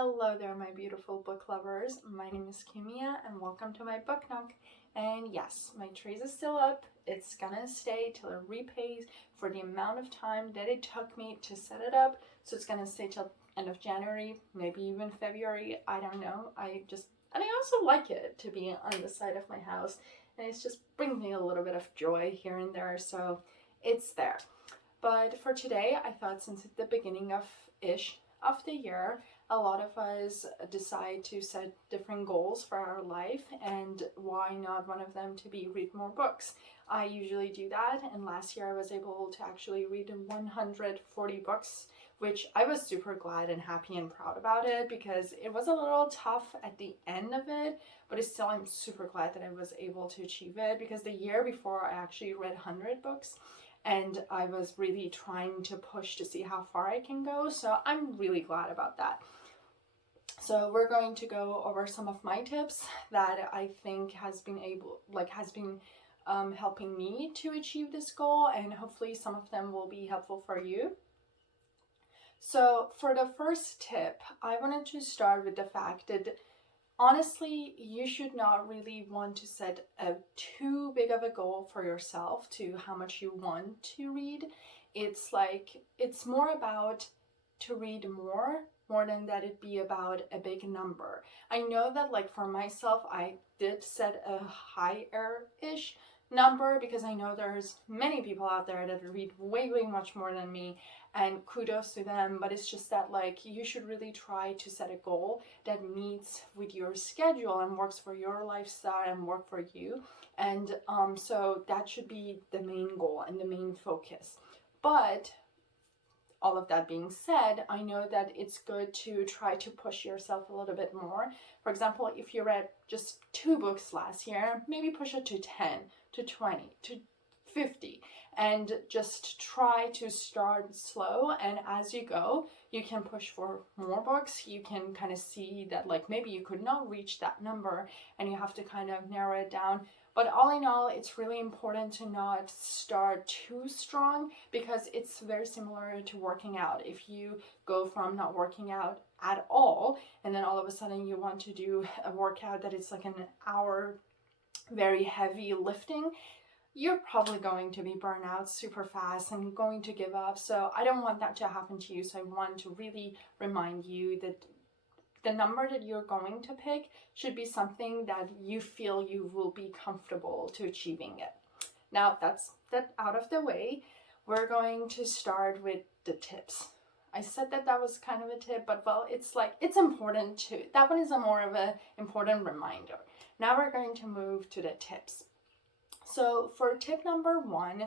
Hello there, my beautiful book lovers. My name is Kimia and welcome to my book nook. And yes, my trays is still up. It's gonna stay till it repays for the amount of time that it took me to set it up. So it's gonna stay till end of January, maybe even February. I don't know. I also like it to be on the side of my house, and it's just brings me a little bit of joy here and there. So it's there. But for today, I thought since it's the beginning of the year, a lot of us decide to set different goals for our life, and why not one of them to be read more books. I usually do that, and last year I was able to actually read 140 books, which I was super glad and happy and proud about it, because it was a little tough at the end of it, but it's still, I'm super glad that I was able to achieve it, because the year before I actually read 100 books and I was really trying to push to see how far I can go. So I'm really glad about that. So we're going to go over some of my tips that I think has been helping me to achieve this goal, and hopefully some of them will be helpful for you. So for the first tip, I wanted to start with the fact that honestly, you should not really want to set a too big of a goal for yourself to how much you want to read. It's more about to read more than that it be about a big number. I know that for myself, I did set a higher-ish number, because I know there's many people out there that read way much more than me, and kudos to them. But it's just that you should really try to set a goal that meets with your schedule and works for your lifestyle and work for you, and so that should be the main goal and the main focus. But all of that being said, I know that it's good to try to push yourself a little bit more. For example, if you read just 2 books last year, maybe push it to 10, to 20, to 50, and just try to start slow, and as you go, you can push for more books. You can kind of see that maybe you could not reach that number and you have to kind of narrow it down. But all in all, it's really important to not start too strong, because it's very similar to working out. If you go from not working out at all, and then all of a sudden you want to do a workout that is an hour, very heavy lifting, you're probably going to be burned out super fast and going to give up. So I don't want that to happen to you. So I want to really remind you that the number that you're going to pick should be something that you feel you will be comfortable to achieving it. Now that's that out of the way, we're going to start with the tips. I said that was kind of a tip, but it's important too. That one is a more of an important reminder. Now we're going to move to the tips. So for tip number 1,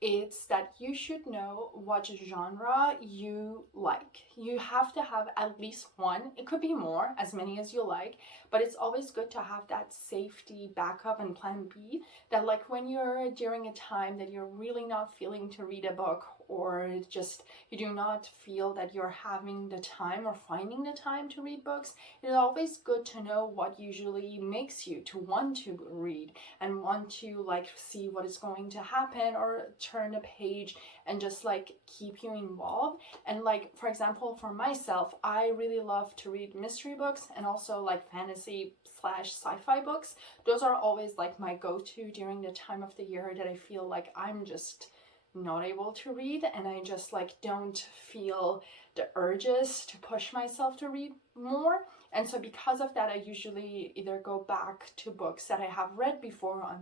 it's that you should know what genre you like. You have to have at least one. It could be more, as many as you like, but it's always good to have that safety backup and plan B, that when you're during a time that you're really not feeling to read a book, or just you do not feel that you're having the time or finding the time to read books, it's always good to know what usually makes you to want to read and want to see what is going to happen, or turn a page and just keep you involved. And for example, for myself, I really love to read mystery books and also fantasy / sci-fi books. Those are always my go-to during the time of the year that I feel I'm just not able to read, and I just don't feel the urges to push myself to read more. And so because of that, I usually either go back to books that I have read before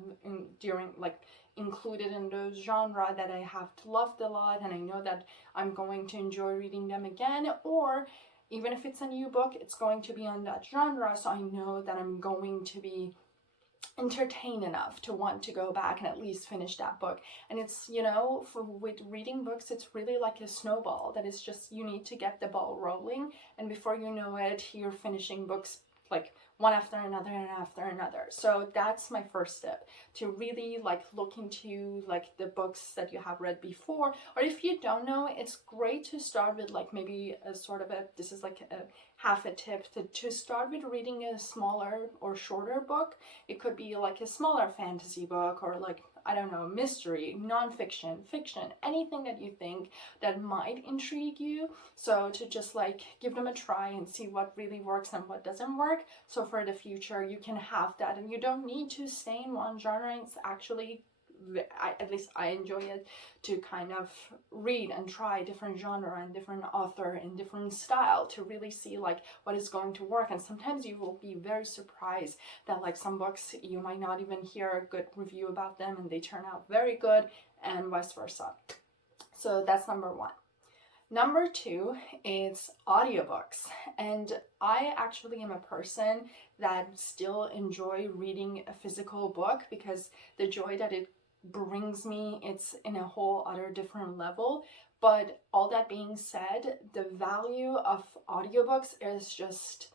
included in those genre that I have loved a lot, and I know that I'm going to enjoy reading them again, or even if it's a new book, it's going to be on that genre, so I know that I'm going to be entertained enough to want to go back and at least finish that book. And it's, with reading books, it's really like a snowball that is just, you need to get the ball rolling, and before you know it, you're finishing books one after another and after another. So that's my first step, to really look into the books that you have read before. Or if you don't know, it's great to start with maybe a sort of this is a half a tip, to start with reading a smaller or shorter book. It could be a smaller fantasy book, or I don't know, mystery, nonfiction, fiction, anything that you think that might intrigue you. So to just like give them a try and see what really works and what doesn't work. So for the future, you can have that, and you don't need to stay in one genre. It's actually, at least I enjoy it, to kind of read and try different genre and different author and different style to really see like what is going to work. And sometimes you will be very surprised that like some books you might not even hear a good review about them and they turn out very good, and vice versa. So that's number one. Number two is audiobooks. And I actually am a person that still enjoy reading a physical book because the joy that it brings me, it's in a whole other different level. But all that being said, the value of audiobooks is just,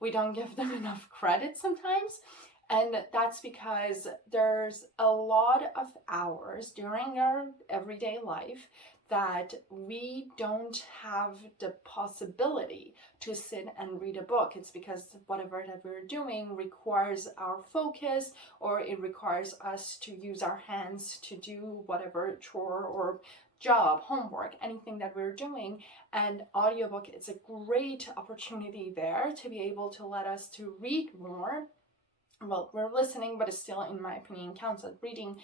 we don't give them enough credit sometimes. And that's because there's a lot of hours during our everyday life that we don't have the possibility to sit and read a book. It's because whatever that we're doing requires our focus, or it requires us to use our hands to do whatever chore or job, homework, anything that we're doing. And audiobook is a great opportunity there to be able to let us to read more. Well, we're listening, but it still, in my opinion, counts as reading,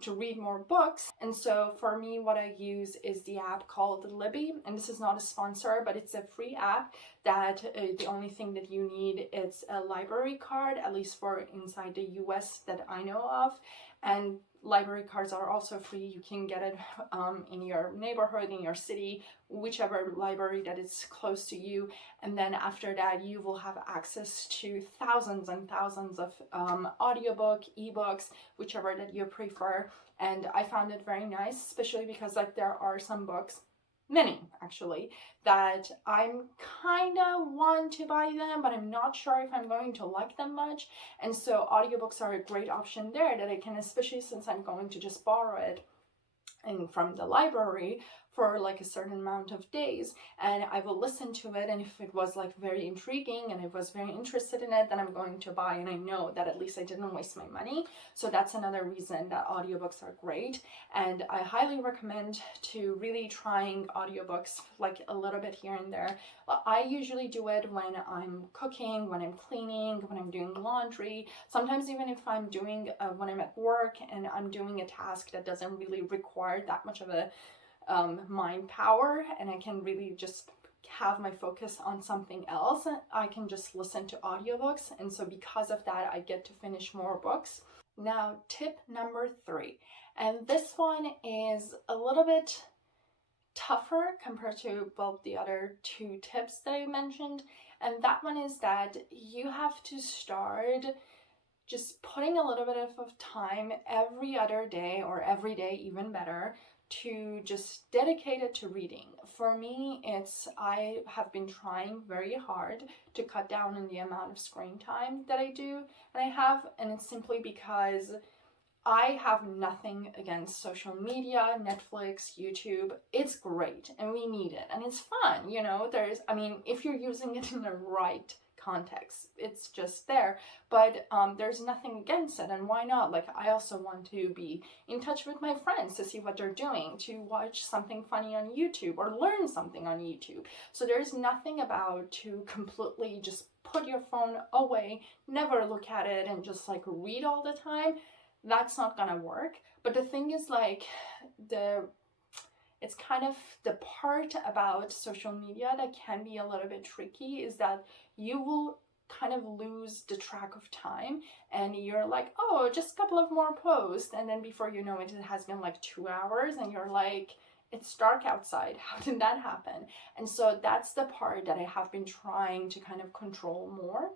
to read more books. And so for me, what I use is the app called Libby, and this is not a sponsor, but it's a free app that the only thing that you need is a library card, at least for inside the US that I know of. And library cards are also free. You can get it in your neighborhood, in your city, whichever library that is close to you. And then after that, you will have access to thousands and thousands of audiobook, ebooks, whichever that you prefer. And I found it very nice, especially because like there are some books, many actually, that I'm kind of want to buy them, but I'm not sure if I'm going to like them much. And so audiobooks are a great option there that I can, especially since I'm going to just borrow it and from the library for like a certain amount of days, and I will listen to it, and if it was like very intriguing and I was very interested in it, then I'm going to buy, and I know that at least I didn't waste my money. So that's another reason that audiobooks are great, and I highly recommend to really trying audiobooks like a little bit here and there. I usually do it when I'm cooking, when I'm cleaning, when I'm doing laundry, sometimes even if I'm doing when I'm at work and I'm doing a task that doesn't really require that much of a mind power, and I can really just have my focus on something else, I can just listen to audiobooks. And so because of that, I get to finish more books. Now, tip number 3, and this one is a little bit tougher compared to both the other 2 tips that I mentioned, and that one is that you have to start just putting a little bit of time every other day, or every day even better, to just dedicate it to reading. For me, I have been trying very hard to cut down on the amount of screen time that I do, and it's simply because I have nothing against social media, Netflix, YouTube. It's great and we need it and it's fun, you know. If you're using it in the right context, it's just there, but there's nothing against it, and why not? Like, I also want to be in touch with my friends to see what they're doing, to watch something funny on YouTube or learn something on YouTube. So there's nothing about to completely just put your phone away, never look at it, and just like read all the time. That's not gonna work. But the thing is, like, it's kind of the part about social media that can be a little bit tricky is that you will kind of lose the track of time, and you're like, oh, just a couple of more posts, and then before you know it, it has been like 2 hours, and you're like, it's dark outside. How did that happen? And so that's the part that I have been trying to kind of control more.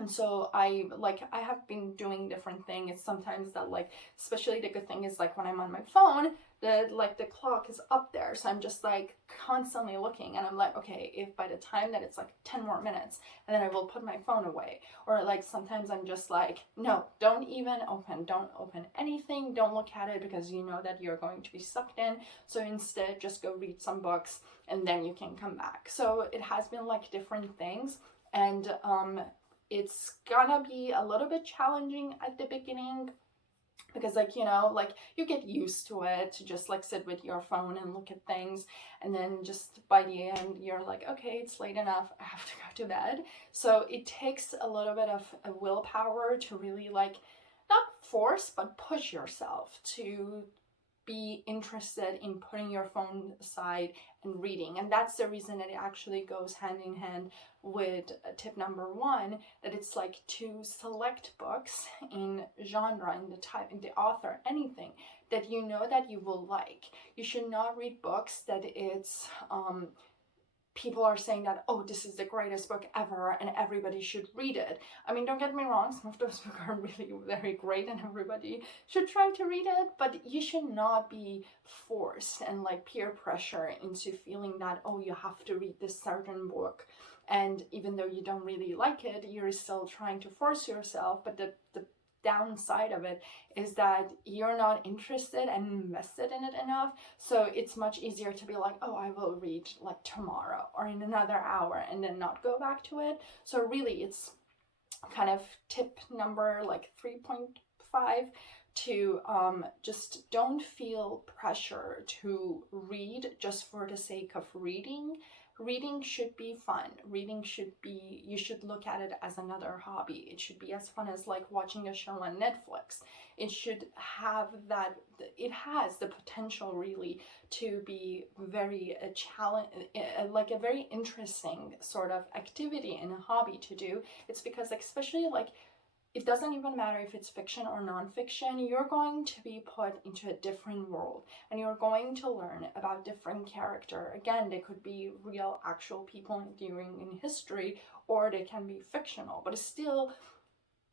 And so I have been doing different things. Sometimes that, like, especially the good thing is like when I'm on my phone, the clock is up there. So I'm just like constantly looking, and I'm like, okay, if by the time that it's like 10 more minutes, and then I will put my phone away. Or like sometimes I'm just like, no, don't open anything. Don't look at it, because you know that you're going to be sucked in. So instead just go read some books and then you can come back. So it has been like different things, and it's gonna be a little bit challenging at the beginning, because like, you know, like you get used to it to just like sit with your phone and look at things, and then just by the end you're like, okay, it's late enough, I have to go to bed. So it takes a little bit of a willpower to really like not force but push yourself to be interested in putting your phone aside and reading. And that's the reason that it actually goes hand in hand with tip number one, that it's like to select books in genre, in the type, in the author, anything that you know that you will like. You should not read books that it's people are saying that, oh, this is the greatest book ever and everybody should read it. I mean, don't get me wrong, some of those books are really very great and everybody should try to read it, but you should not be forced and like peer pressure into feeling that, oh, you have to read this certain book. And even though you don't really like it, you're still trying to force yourself. But the downside of it is that you're not interested and invested in it enough. So it's much easier to be like, oh, I will read like tomorrow or in another hour, and then not go back to it. So really it's kind of tip number like 3.5 to just don't feel pressure to read just for the sake of reading. Reading should be fun. Reading should be, you should look at it as another hobby. It should be as fun as like watching a show on Netflix. It should have that, it has the potential really to be very a challenge, like a very interesting sort of activity and a hobby to do. It's because like, especially like, it doesn't even matter if it's fiction or nonfiction, you're going to be put into a different world and you're going to learn about different character. Again, they could be real, actual people during in history, or they can be fictional, but still,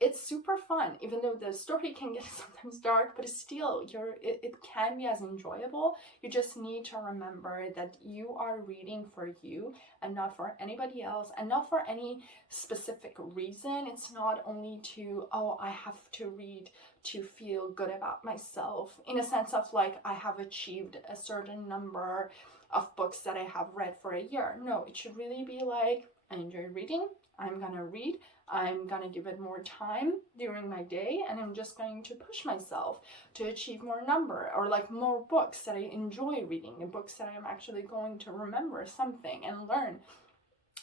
it's super fun, even though the story can get sometimes dark, but it's still, it can be as enjoyable. You just need to remember that you are reading for you and not for anybody else, and not for any specific reason. It's not only to, oh, I have to read to feel good about myself, in a sense of like, I have achieved a certain number of books that I have read for a year. No, it should really be like, I enjoy reading, I'm gonna read, I'm gonna give it more time during my day, and I'm just going to push myself to achieve more number, or like more books that I enjoy reading, and books that I'm actually going to remember something and learn,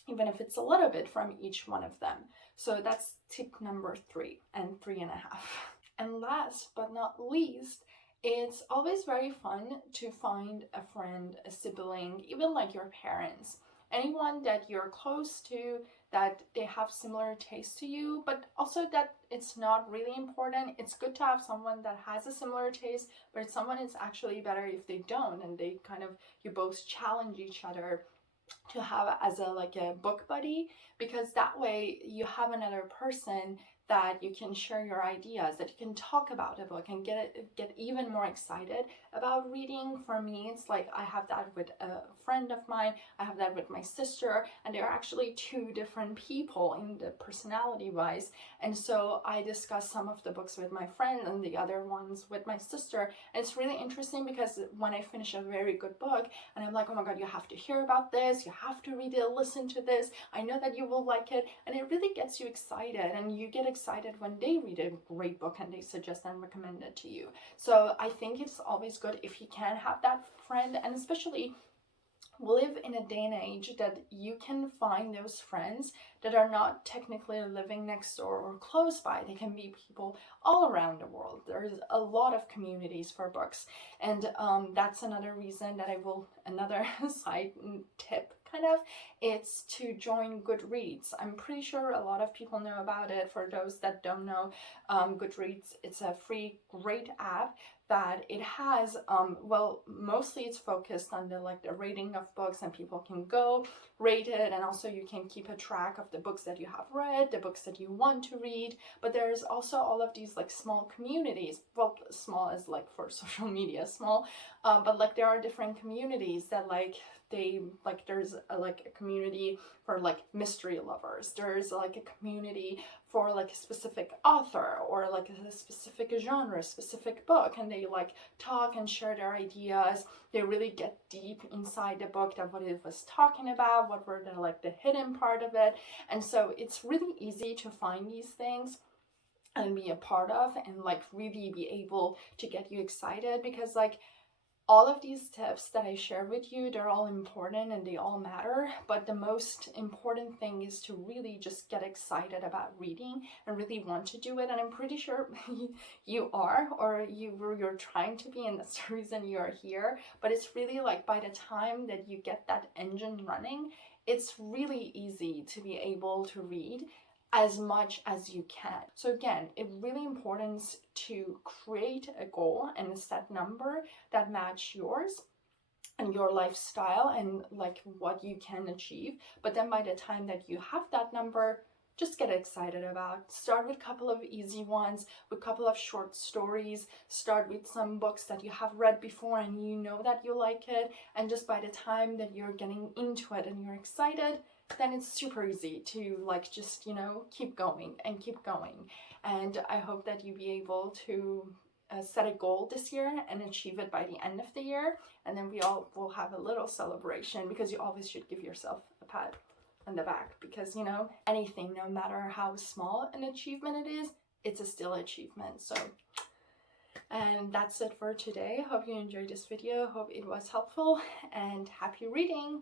even if it's a little bit from each one of them. So that's tip number 3 and 3.5. And last but not least, it's always very fun to find a friend, a sibling, even like your parents, anyone that you're close to, that they have similar tastes to you, but also that it's not really important. It's good to have someone that has a similar taste, but someone is actually better if they don't, and they kind of, you both challenge each other to have as a like a book buddy, because that way you have another person that you can share your ideas, that you can talk about a book and get even more excited about reading. For me, it's like I have that with a friend of mine, I have that with my sister, and they're actually two different people in the personality wise. And so I discuss some of the books with my friend and the other ones with my sister. And it's really interesting because when I finish a very good book and I'm like, oh my god, you have to hear about this, you have to read it, listen to this, I know that you will like it, and it really gets you excited, and you get excited when they read a great book and they suggest and recommend it to you. So I think it's always good if you can have that friend, and especially live in a day and age that you can find those friends that are not technically living next door or close by. They can be people all around the world. There's a lot of communities for books, and that's another reason that another side tip kind of, it's to join Goodreads. I'm pretty sure a lot of people know about it. For those that don't know, Goodreads, it's a free, great app that it has, well, mostly it's focused on the rating of books, and people can go rate it, and also you can keep a track of the books that you have read, the books that you want to read. But there's also all of these like small communities, well, small as like for social media small, but like there are different communities that there's a community for like mystery lovers, there's like a community for like a specific author or like a specific genre, specific book, and they like talk and share their ideas. They really get deep inside the book, that what it was talking about, what were the hidden part of it. And so it's really easy to find these things. and be a part of, and like really be able to get you excited, because like all of these tips that I share with you, they're all important and they all matter, but the most important thing is to really just get excited about reading and really want to do it. And I'm pretty sure you are, or you're trying to be, and that's the reason you're here. But it's really like by the time that you get that engine running, it's really easy to be able to read as much as you can. So again, it's really important to create a goal and a set number that match yours and your lifestyle and like what you can achieve. But then by the time that you have that number, just get excited about. Start with a couple of easy ones, with a couple of short stories. Start with some books that you have read before and you know that you like it. And just by the time that you're getting into it and you're excited, then it's super easy to like just, you know, keep going and keep going. And I hope that you be able to set a goal this year and achieve it by the end of the year. And then we all will have a little celebration, because you always should give yourself a pat on the back, because, you know, anything, no matter how small an achievement it is, it's a still achievement. So, and that's it for today. Hope you enjoyed this video. Hope it was helpful, and happy reading.